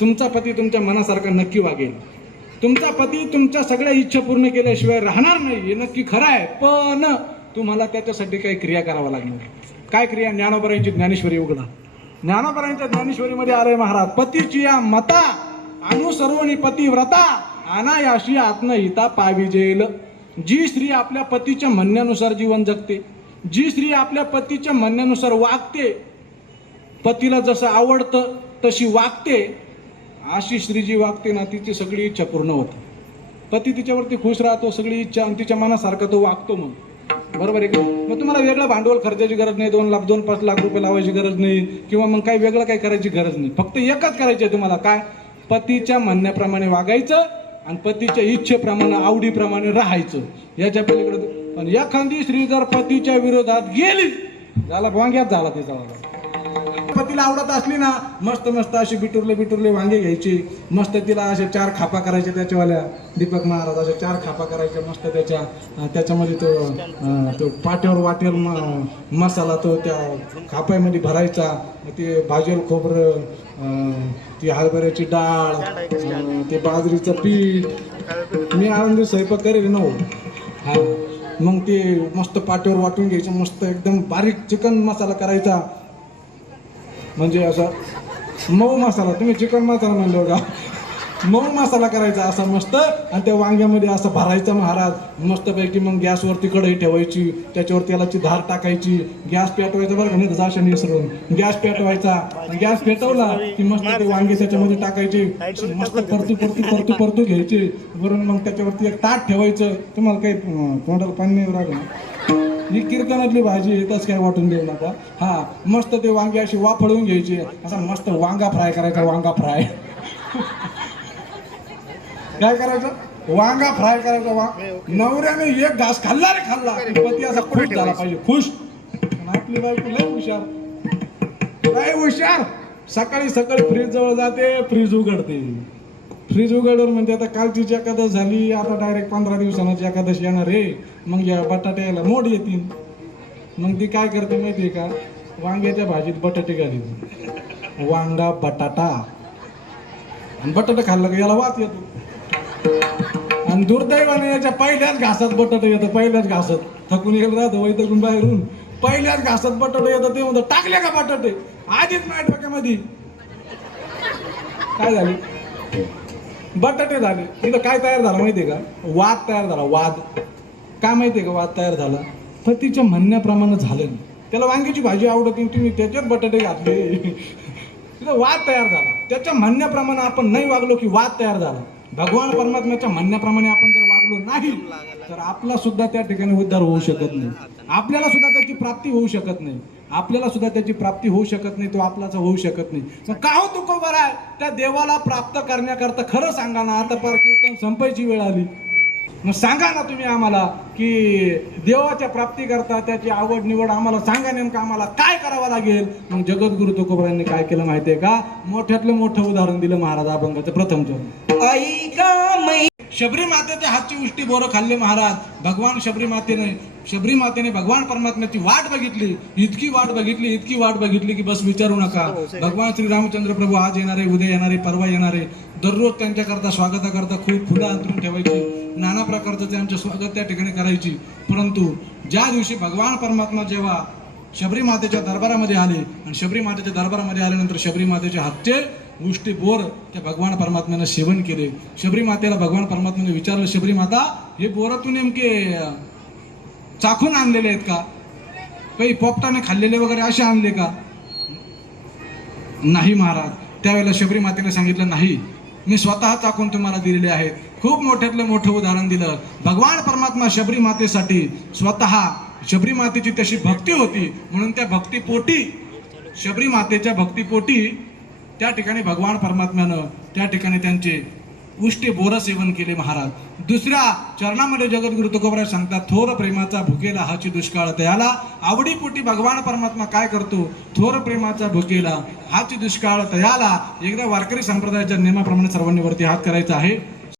तुमचा पती तुमच्या मनासारखा नक्की वागेल. तुमचा पती तुमच्या सगळ्या इच्छा पूर्ण केल्याशिवाय राहणार नाही हे नक्की खरं आहे. पण तुम्हाला त्याच्यासाठी काही क्रिया कराव्या लागणार काय क्रिया? ज्ञानोबरायांची ज्ञानेश्वरी उघडा. ज्ञानोबरायांच्या ज्ञानेश्वरीमध्ये आले महाराज पतीची या मता अनुसर्वणी पतिव्रता अनायाशी आत्महिता पाविजेल. जी स्त्री आपल्या पतीच्या म्हणण्यानुसार जीवन जगते जी स्त्री आपल्या पतीच्या म्हणण्यानुसार वागते पतीला जसं आवडतं तशी वागते अशी स्त्री जी वागते ना तिची सगळी इच्छा पूर्ण होते. पती तिच्यावरती खुश राहतो सगळी इच्छा आणि तिच्या मनासारखा तो वागतो मग बरोबर आहे का? मग तुम्हाला वेगळं भांडवल खर्चाची गरज नाही दोन लाख दोन पाच लाख रुपये लावायची गरज नाही किंवा मग काही वेगळं काही करायची गरज नाही. फक्त एकच करायची आहे तुम्हाला. काय? पतीच्या म्हणण्याप्रमाणे वागायचं आणि पतीच्या इच्छेप्रमाणे आवडीप्रमाणे राहायचं. याच्या पलीकडे पण एखादी स्त्री जर पतीच्या विरोधात गेली झाला वांग्यात झाला तिचा वाला पतीला आवडत असली ना मस्त मस्त असे बिटुरले बिटुरले वांगे घ्यायचे. मस्त तिला असे चार खापा करायचे त्याच्यावाल्या. दीपक महाराज असे चार खापा करायचे मस्त त्याच्या. त्याच्यामध्ये तो तो पाट्यावर वाटेल मसाला तो त्या खाप्यामध्ये भरायचा. ते भाजेल खोबरं ती हरभऱ्याची डाळ ते बाजरीचं पीठ. मी आनंदी स्वयंपाक करेल ना हो. हा. मग ते मस्त पाट्यावर वाटून घ्यायचं. मस्त एकदम बारीक चिकन मसाला करायचा. म्हणजे असं मऊ मसाला तुम्ही चिकन मसाला म्हणलो का मऊ मसाला करायचा असा मस्त आणि त्या वांग्यामध्ये असं भरायचं महाराज. मस्तपैकी मग गॅसवरती कढई ठेवायची त्याच्यावर तेलाची धार टाकायची गॅस पेटवायचा बरं का नाही जाशा निसरून गॅस पेटवायचा गॅस पेटवला की मस्त ते वांगे त्याच्यामध्ये टाकायचे मस्त परतू परतू परतू परतू घ्यायचे. वरून मग त्याच्यावरती एक ताट ठेवायचं. तुम्हाला काही अं, तोंडाला पाणी नाही लागलं ही कीर्तनातली भाजी येतच काय वाटून देऊ नका. हा मस्त ते वांगे अशी वाफळून घ्यायची. असा मस्त वांगा फ्राय करायचा वांगा फ्राय. काय करायचं? वांगा फ्राय करायचा वा नवऱ्याने एक घास खाल्ला रे खाल्ला. पती असा खुश झाला पाहिजे. खुश. आपली बायको लय हुशार. काय हुशार. सकाळी सकाळी फ्रीज जवळ जाते फ्रीज उघडते. फ्रीज उघडवर म्हणजे आता कालचीच एकादश झाली आता डायरेक्ट पंधरा दिवसांची एकादश येणार आहे. मग या बटाट्याला मोड येतील. मग ती काय करते माहितीये का? वांग्याच्या भाजीत बटाटे घालीत. वांगा बटाटा. आणि बटाटा खाल्लं का याला वात येतो. आणि दुर्दैवाने याच्या पहिल्याच घासात बटाटे येतं पहिल्याच घासात. थकून येईल राहतो वैतकून बाहेरून. पहिल्याच घासात बटाटे येतं ते म्हणतं टाकले का बटाटे? आधीच माझ्या डोक्यामध्ये. काय झाले? बटाटे झाले. इथं काय तयार झालं माहिती आहे का? वाद तयार झाला वाद. काय आहे का वाद तयार झाला? तर तिच्या म्हणण्याप्रमाणे झालं नाही. त्याला वांग्याची भाजी आवडत नाही तुम्ही त्याच्यात बटाटे घातले. तिथं वाद तयार झाला. त्याच्या म्हणण्याप्रमाणे आपण नाही वागलो की वाद तयार झाला. भगवान परमात्म्याच्या म्हणण्याप्रमाणे आपण जर वागलो नाही तर आपला सुद्धा त्या ठिकाणी उद्धार होऊ शकत नाही. आपल्याला सुद्धा त्याची प्राप्ती होऊ शकत नाही. आपल्याला सुद्धा त्याची प्राप्ती होऊ शकत नाही तो आपलाच होऊ शकत नाही. मग का हो तुको बरं आहे? त्या देवाला प्राप्त करण्याकरता खरं सांगा ना आता पार कीर्तन संपायची वेळ आली. मग सांगा ना तुम्ही आम्हाला की देवाच्या प्राप्तीकरता त्याची आवड निवड आम्हाला सांगा नेमकं आम्हाला काय करावं लागेल? मग जगद्गुरु तुकोबरांनी काय केलं माहितीये का? मोठ्यातलं मोठं उदाहरण दिलं महाराज अभंगाचं प्रथम ऐका शबरी मातेच्या हातची उष्टी बोरं खाल्ले महाराज. भगवान शबरी मातेने शबरी मातेने भगवान परमात्म्याची वाट बघितली. इतकी वाट बघितली इतकी वाट बघितली की बस विचारू नका. भगवान श्री रामचंद्र प्रभू आज येणारे उद्या येणारे परवा येणारे. दररोज त्यांच्याकरता स्वागताकरता खूप फुलं अंतरून ठेवायची. नाना प्रकारचं त्यांचं स्वागत त्या ठिकाणी करायची. परंतु ज्या दिवशी भगवान परमात्मा जेव्हा शबरी मातेच्या दरबारामध्ये आले आणि शबरी मातेच्या दरबारामध्ये आल्यानंतर शबरी मातेच्या हातचे गोष्टी बोर त्या भगवान परमात्म्यानं सेवन केले. शबरी मातेला भगवान परमात्म्याने विचारलं शबरी माता हे बोरातून तू नेमके चाखून आणलेले आहेत का? काही पोपटाने खाल्लेले वगैरे असे आणले का? नाही महाराज. त्यावेळेला शबरी मातेने सांगितलं नाही मी स्वतः चाकून तुम्हाला दिलेले आहेत. खूप मोठ्यातलं मोठं उदाहरण दिलं. भगवान परमात्मा शबरी मातेसाठी स्वतः शबरी मातेची तशी भक्ती होती. म्हणून त्या भक्तीपोटी शबरी मातेच्या भक्तीपोटी त्या ठिकाणी भगवान परमात्म्यानं त्या ठिकाणी त्यांचे उष्टे बोर सेवन केले महाराज. दुसऱ्या चरणामध्ये जगद्गुरु तुकोबराज सांगतात थोर प्रेमाचा भुकेला हाची दुष्काळ तयाला आवडीपोटी भगवान परमात्मा काय करतो? थोर प्रेमाचा भुकेला हाची दुष्काळ तयाला एकदा वारकरी संप्रदायाच्या नियमाप्रमाणे सर्वांनी वरती हात करायचा आहे.